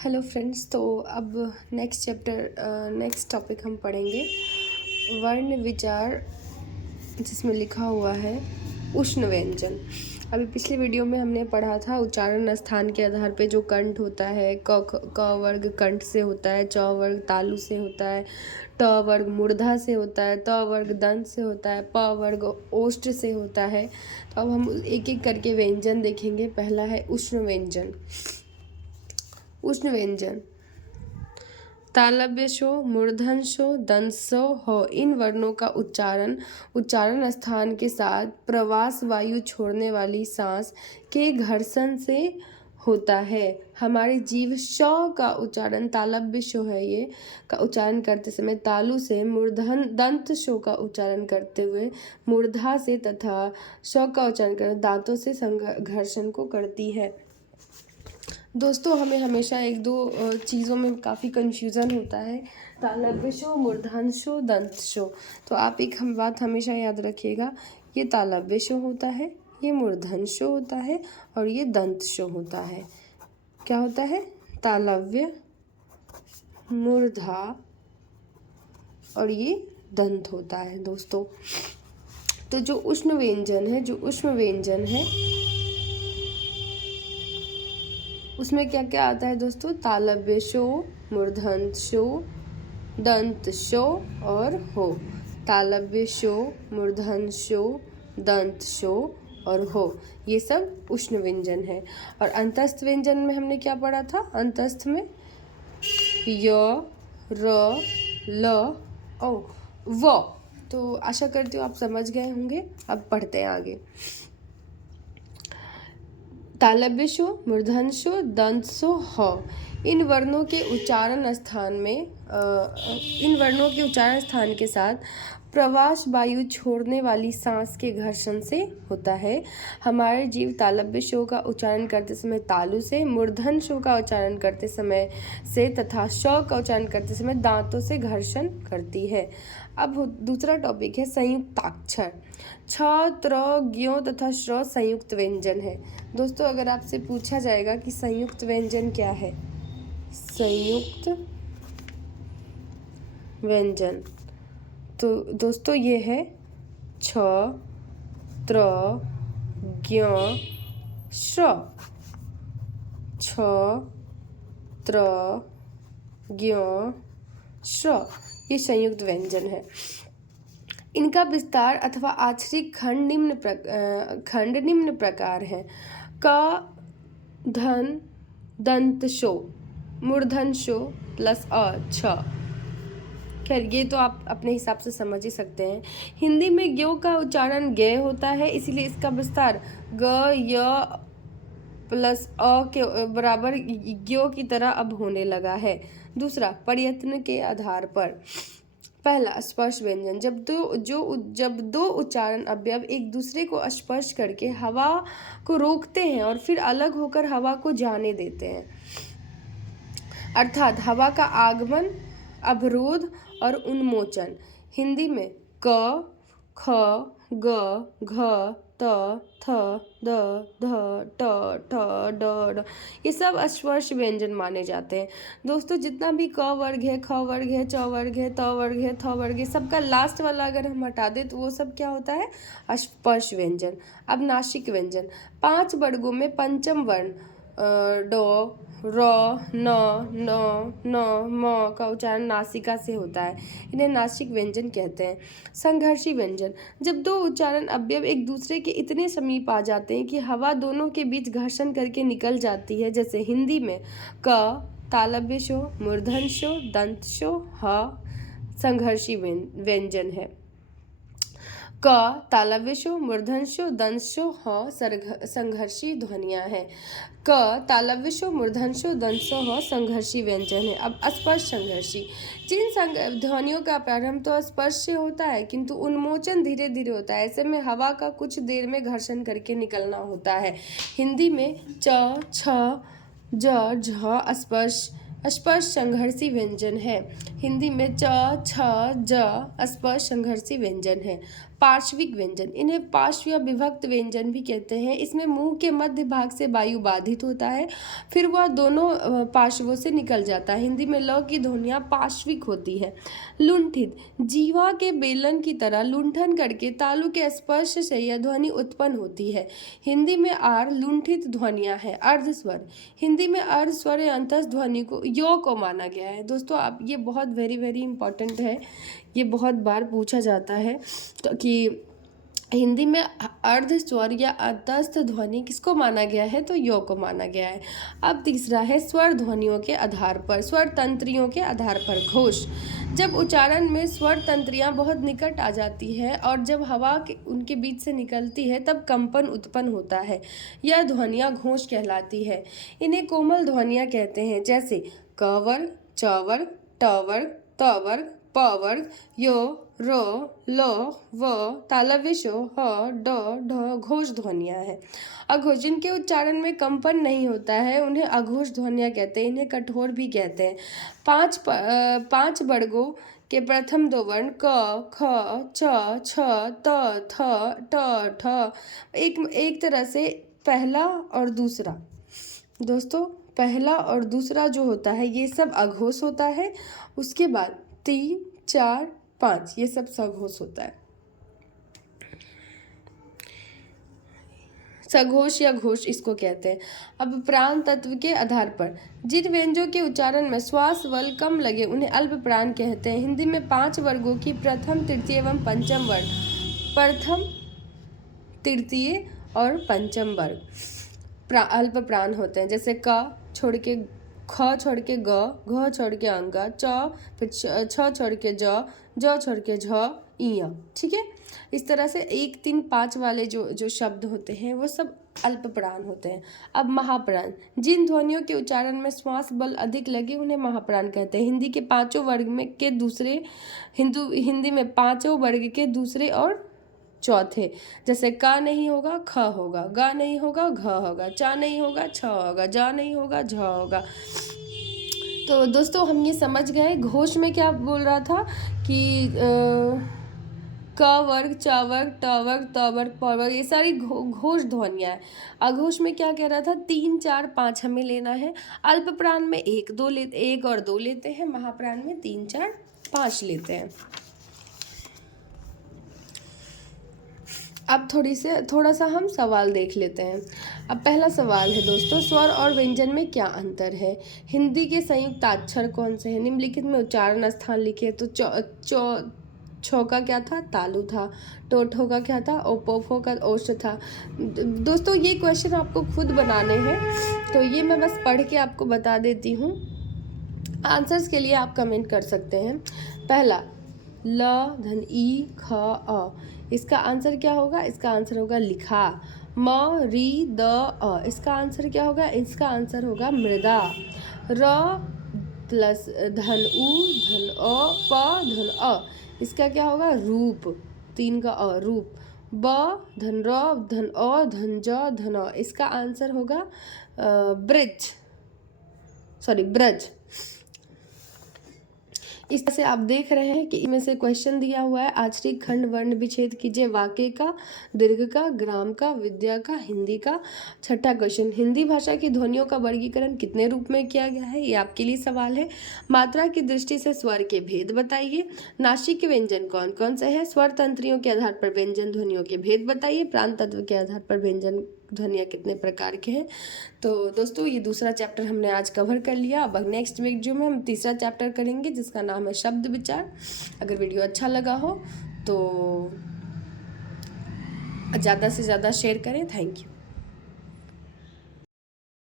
Hello friends. तो अब next topic हम पढ़ेंगे वर्ण विचार, जिसमें लिखा हुआ है उष्ण व्यंजन। अभी पिछले वीडियो में हमने पढ़ा था उच्चारण स्थान के आधार पे जो कंठ होता है, क वर्ग कंठ से होता है, च वर्ग तालु से होता है, ट वर्ग मूर्धा से होता है, त वर्ग दंत से होता है, प वर्ग ओष्ठ से होता है। तो अब हम एक एक करके व्यंजन देखेंगे। पहला है उष्ण व्यंजन। उष्ण व्यंजन तालव्यशो, मूर्धन्यशो, दंतशो हो। इन वर्णों का उच्चारण स्थान के साथ प्रवास वायु छोड़ने वाली सांस के घर्षण से होता है। हमारे जीव श का उच्चारण तालव्य शो है, ये का उच्चारण करते समय तालु से, मूर्धन दंत शो का उच्चारण करते हुए मूर्धा से तथा श का उच्चारण कर दांतों से घर्षण को करती है। दोस्तों, हमें हमेशा एक दो चीज़ों में काफ़ी कन्फ्यूज़न होता है, तालव्यशो, मूर्धन्यशो, दंतशो। तो आप एक बात हमेशा याद रखिएगा, ये तालव्यशो होता है, ये मूर्धन्यशो होता है और ये दंतशो होता है। क्या होता है? तालव्य, मूर्धा और ये दंत होता है दोस्तों। तो जो उष्ण व्यंजन है उसमें क्या क्या आता है दोस्तों? तालव्यशो, मूर्धन्यशो, दंतशो और हो। तालव्यशो, मूर्धन्यशो, दंतशो और हो, ये सब उष्ण व्यंजन है। और अंतस्थ व्यंजन में हमने क्या पढ़ा था? अंतस्थ में य, र, ल, ओ, व। तो आशा करती हूँ आप समझ गए होंगे। अब पढ़ते हैं आगे। तालव्यशो, मूर्धन्यशो, दंतशो, ह। इन वर्णों के उच्चारण स्थान के साथ प्रवास वायु छोड़ने वाली सांस के घर्षण से होता है। हमारे जीव तालव्य शो का उच्चारण करते समय तालु से, मूर्धन्य शो का उच्चारण करते समय से तथा श का उच्चारण करते समय दांतों से घर्षण करती है। अब दूसरा टॉपिक है संयुक्ताक्षर। छ, त्र, ज्ञ तथा श्र संयुक्त व्यंजन है। दोस्तों, अगर आपसे पूछा जाएगा कि संयुक्त व्यंजन क्या है, संयुक्त व्यंजन, तो दोस्तों ये है छ, त्र, ज्ञ, श्र। छ, त्र, ज्ञ, श्र, ये संयुक्त व्यंजन है। इनका विस्तार अथवा आक्षरिक खंड निम्न प्रकार है। क, धन, दंतशो, मूर्धन्यशो प्लस अ, छ। खैर, ये तो आप अपने हिसाब से समझ ही सकते हैं। हिंदी में ज्ञ का उच्चारण गे होता है, इसीलिए इसका विस्तार ग, य प्लस अ के बराबर ज्ञ की तरह अब होने लगा है। दूसरा, प्रयत्न के आधार पर। पहला, स्पर्श व्यंजन। जब दो उच्चारण अवयव एक दूसरे को स्पर्श करके हवा को रोकते हैं और फिर अलग होकर हवा को जाने देते हैं, अर्थात हवा का आगमन, अवरोध और उन्मोचन। हिंदी में क, ख, ग, घ, त, थ, द, ध, ट, ठ, ड, ढ, ये सब स्पर्श व्यंजन माने जाते हैं। दोस्तों, जितना भी क वर्ग है, ख वर्ग है, च वर्ग है, त वर्ग है, थ वर्ग है, सबका लास्ट वाला अगर हम हटा दें तो वो सब क्या होता है? स्पर्श व्यंजन। अब नासिक व्यंजन। 5 वर्गों में पंचम वर्ण ड, र, न, म का उच्चारण नासिका से होता है। इन्हें नासिक व्यंजन कहते हैं। संघर्षी व्यंजन। जब दो उच्चारण अवयव एक दूसरे के इतने समीप आ जाते हैं कि हवा दोनों के बीच घर्षण करके निकल जाती है, जैसे हिंदी में क, तालव्यशो, मूर्धन्यशो, दंतशो, ह संघर्षी व्यंजन है। क, तालव्यशो, मूर्धन्यशो, दंतशो, ह संघर्षी ध्वनियां हैं। क, तालव्यशो, मूर्धन्यशो, दंतशो, ह संघर्षी व्यंजन है। अब स्पर्श संघर्षी। जिन ध्वनियों का प्रारंभ तो स्पर्श से होता है, किंतु उन्मोचन धीरे धीरे होता है। ऐसे में हवा का कुछ देर में घर्षण करके निकलना होता है। हिंदी में च, छ, ज, झ स्पर्श संघर्षी व्यंजन है। हिंदी में च, छ, ज स्पर्श संघर्षी व्यंजन है। पार्श्विक व्यंजन, इन्हें पार्श्व या विभक्त व्यंजन भी कहते हैं। इसमें मुंह के मध्य भाग से वायु बाधित होता है, फिर वह दोनों पार्श्वों से निकल जाता है। हिंदी में ल की ध्वनियाँ पार्श्विक होती है। लुंठित, जीवा के बेलन की तरह लुंठन करके तालु के स्पर्श से यह ध्वनि उत्पन्न होती है। हिंदी में आर लुंठित ध्वनियाँ हैं। अर्धस्वर, हिंदी में अर्धस्वर या अंतस्थ ध्वनि को यो को माना गया है। दोस्तों आप ये बहुत वेरी इंपॉर्टेंट है, ये बहुत बार पूछा जाता है तो कि हिंदी में अर्ध स्वर या अंतस्थ ध्वनि किसको माना गया है, तो यो को माना गया है। अब तीसरा है स्वर ध्वनियों के आधार पर, स्वर तंत्रियों के आधार पर घोष। जब उच्चारण में स्वर तंत्रियाँ बहुत निकट आ जाती है और जब हवा उनके बीच से निकलती है तब कंपन उत्पन्न होता है, यह ध्वनियाँ घोष कहलाती है। इन्हें कोमल ध्वनियाँ कहते हैं, जैसे क वर्ग, च वर्ग, ट वर्ग, त वर्ग, प वर्ग, यो, रो, लो, व, तालव्य शो, ह, ड, ढ घोष ध्वनियाँ हैं। अघोष, जिनके उच्चारण में कंपन नहीं होता है उन्हें अघोष ध्वनियाँ कहते हैं। इन्हें कठोर भी कहते हैं। पांच वर्गों के प्रथम दो वर्ण क, ख, छ, छ, त, थ, ट, ठ एक तरह से पहला और दूसरा, दोस्तों पहला और दूसरा जो होता है ये सब अघोष होता है। उसके बाद 3, 4, 5 ये सब सघोष होता है। सघोष या घोष इसको कहते हैं। अब प्राण तत्व के आधार पर जिन व्यंजनों के उच्चारण में श्वास बल कम लगे उन्हें अल्प प्राण कहते हैं। हिंदी में 5 वर्गों की प्रथम, तृतीय एवं पंचम वर्ग, प्रथम, तृतीय और पंचम वर्ग अल्प प्राण होते हैं। जैसे क छोड़ के ख, छोड़ के ग, घ छोड़ के अंग, च, फिर छ छोड़ के ज छोड़ के झ, इया। ठीक है, इस तरह से 1, 3, 5 वाले जो शब्द होते हैं वो सब अल्प प्राण होते हैं। अब महाप्राण, जिन ध्वनियों के उच्चारण में श्वास बल अधिक लगे उन्हें महाप्राण कहते हैं। हिंदी के पांचों वर्ग में के दूसरे हिंदी में पांचों वर्ग के दूसरे और चौथे, जैसे का नहीं होगा ख होगा, गा नहीं होगा घ होगा, चा नहीं होगा छ होगा, जा नहीं होगा झ होगा। तो दोस्तों हम ये समझ गए घोष में क्या बोल रहा था कि क वर्ग, च वर्ग, ट वर्ग, त वर्ग, प वर्ग ये सारी घोष ध्वनियाँ हैं। अघोष में क्या कह रहा था 3, 4, 5 हमें लेना है। अल्प प्राण में 1 और 2 लेते हैं, महाप्राण में 3, 4, 5 लेते हैं। अब थोड़ा सा हम सवाल देख लेते हैं। अब पहला सवाल है दोस्तों, स्वर और व्यंजन में क्या अंतर है? हिंदी के संयुक्ताक्षर कौन से हैं? निम्नलिखित में उच्चारण स्थान लिखे। तो छो का क्या था? तालु था। टोठो का क्या था? ओपोफो का ओष्ठ था। दोस्तों ये क्वेश्चन आपको खुद बनाने हैं, तो ये मैं बस पढ़ के आपको बता देती हूँ। आंसर्स के लिए आप कमेंट कर सकते हैं। पहला ल धन ई ख अ, इसका आंसर क्या होगा? इसका आंसर होगा लिखा। म री द अ, इसका आंसर क्या होगा? इसका आंसर होगा मृदा। र प्लस धन उ धन अ प धन अ, इसका क्या होगा? रूप। 3 का अ, रूप। ब धन र धन अ धन ज धन अ, इसका आंसर होगा ब्रज। इस तरह से आप देख रहे हैं कि इनमें से क्वेश्चन दिया हुआ है। आचरिक खंड वर्ण विच्छेद कीजिए। वाक्य का, दीर्घ का, ग्राम का, विद्या का, हिंदी का। छठा क्वेश्चन, हिंदी भाषा की ध्वनियों का वर्गीकरण कितने रूप में किया गया है? ये आपके लिए सवाल है। मात्रा की दृष्टि से स्वर के भेद बताइए। नासिक व्यंजन कौन कौन से हैं? स्वर तंत्रियों के आधार पर व्यंजन ध्वनियों के भेद बताइए। प्रांत तत्व के आधार पर व्यंजन ध्वनियाँ कितने प्रकार के हैं? तो दोस्तों ये दूसरा चैप्टर हमने आज कवर कर लिया। अब नेक्स्ट वीडियो में हम तीसरा चैप्टर करेंगे जिसका नाम है शब्द विचार। अगर वीडियो अच्छा लगा हो तो ज़्यादा से ज़्यादा शेयर करें। Thank you.